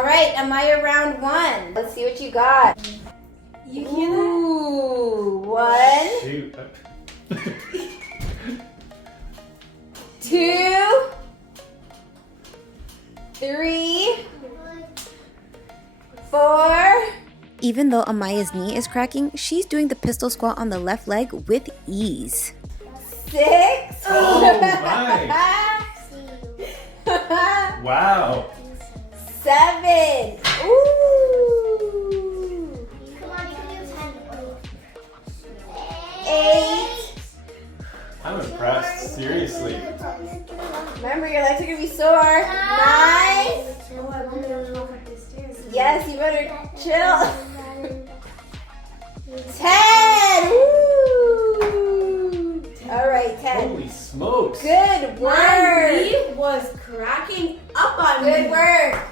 All right, Amaya, round 1. Let's see what you got. You hear that? Ooh, 1, Shoot. 2, 3, 4. Even though Amaya's knee is cracking, she's doing the pistol squat on the left leg with ease. 6. Oh my! Wow. 7. Ooh. Come on, you can do 10. 8. I'm impressed. Seriously. Remember, your legs are gonna be sore. 9. Oh, I wonder if I'll walk up the stairs. Yes, you better chill. 10. Woo. All right, 10. Holy smokes. Good My work. knee was cracking up on me. Good work.